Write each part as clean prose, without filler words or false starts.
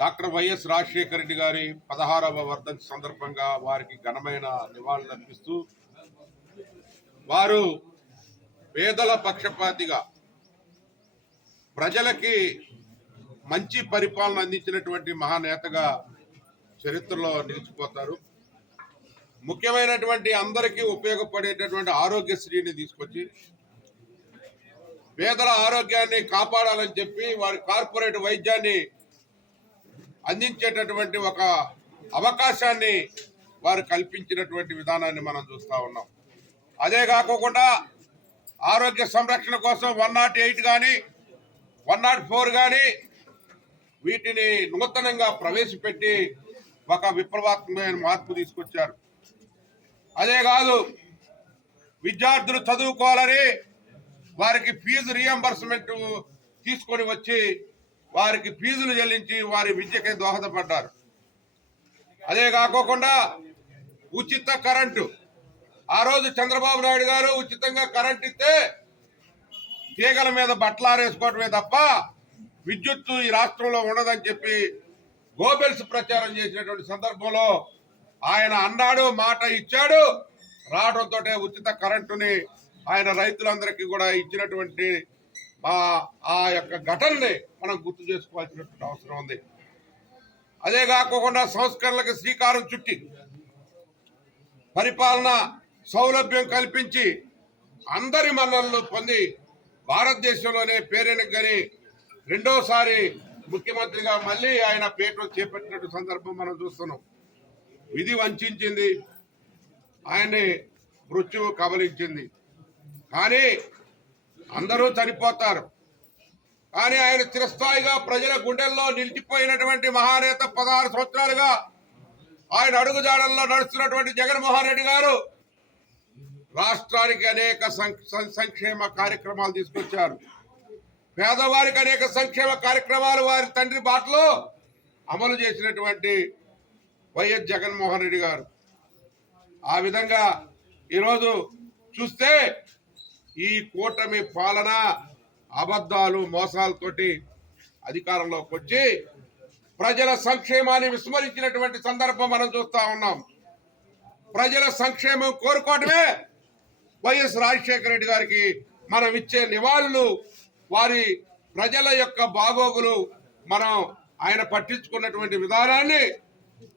Doctor YS Rajasekhara Reddy గారి 16వ వర్ధంతి సందర్భంగా వారికి ఘనమైన నివాళులు అర్పిస్తూ వారు పేదల పక్షపాతిగా ప్రజలకి మంచి పరిపాలన అందించినటువంటి మహానేతగా చరిత్రలో నిలిచిపోతారు. ముఖ్యమైనటువంటి అందరికీ ఉపయోగపడేటటువంటి ఆరోగ్యశ్రీని తీసుకొచ్చి పేదల ఆరోగ్యాన్ని కాపాడాలని చెప్పి వారి కార్పొరేట్ వైద్యాన్ని అందించేటటువంటి ఒక అవకాశాన్ని వారు కల్పించినటువంటి విధానాన్ని మనం చూస్తూ ఉన్నాం. అదే కాకుండా ఆరోగ్య సంరక్షణ కోసం 108 కానీ 104 కానీ వీటిని నూతనంగా ప్రవేశపెట్టి ఒక విప్లవాత్మకమైన మార్పు తీసుకొచ్చారు. అదే కాదు, విద్యార్థులు చదువుకోవాలని వారికి ఫీజు రియంబర్స్మెంట్ తీసుకొని వచ్చి వారికి ఫీజులు చెల్లించి వారి విద్యకే దోహదపడ్డారు. అదే కాకుండా ఉచిత కరెంటు, ఆ రోజు చంద్రబాబు నాయుడు గారు ఉచితంగా కరెంట్ ఇస్తే తీగల మీద బట్టలారేసుకోవటమే తప్ప విద్యుత్తు ఈ రాష్ట్రంలో ఉండదని చెప్పి గోబెల్స్ ప్రచారం చేసినటువంటి సందర్భంలో ఆయన అన్నాడు, మాట ఇచ్చాడు. రావడంతో ఉచిత కరెంటుని ఆయన రైతులందరికీ కూడా ఇచ్చినటువంటి ఆ యొక్క ఘటనని మనం గుర్తు చేసుకోవాల్సినటువంటి అవసరం ఉంది. అదే కాకుండా సంస్కరణలకు శ్రీకారం చుట్టి పరిపాలన సౌలభ్యం కల్పించి అందరి మన్ననలు పొంది భారతదేశంలోనే పేరెనగని రెండోసారి ముఖ్యమంత్రిగా మళ్ళీ ఆయన పీఠం చేపట్టినట్టు సందర్భం మనం చూస్తున్నాం. విధి వంచింది, ఆయన్ని మృత్యువు కబలించింది. కానీ అందరూ చనిపోతారు, కానీ ఆయన చిరస్థాయిగా ప్రజల గుండెల్లో నిలిచిపోయినటువంటి మహానేత 16 సంవత్సరాలుగా ఆయన అడుగుజాడల్లో నడుస్తున్నటువంటి జగన్మోహన్ రెడ్డి గారు రాష్ట్రానికి అనేక సంక్షేమ కార్యక్రమాలు తీసుకొచ్చారు. పేదవారికి అనేక సంక్షేమ కార్యక్రమాలు వారి తండ్రి బాటలో అమలు చేసినటువంటి వైఎస్ జగన్మోహన్ రెడ్డి గారు. ఆ విధంగా ఈరోజు చూస్తే ఈ కూటమి పాలన అబద్ధాలు మోసాలతోటి అధికారంలోకి వచ్చి ప్రజల సంక్షేమాన్ని విస్మరించినటువంటి సందర్భం మనం చూస్తా ఉన్నాం. ప్రజల సంక్షేమం కోరుకోవటమే వైఎస్ రాజశేఖర రెడ్డి గారికి మనం ఇచ్చే నివాళులు. వారి ప్రజల యొక్క బాగోగులు మనం ఆయన పట్టించుకున్నటువంటి విధానాన్ని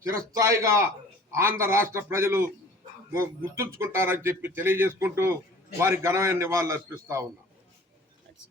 చిరస్థాయిగా ఆంధ్ర రాష్ట్ర ప్రజలు గుర్తుంచుకుంటారని చెప్పి తెలియజేసుకుంటూ వారి ఘనమైన నివాళులు అర్పిస్తా ఉన్నాం.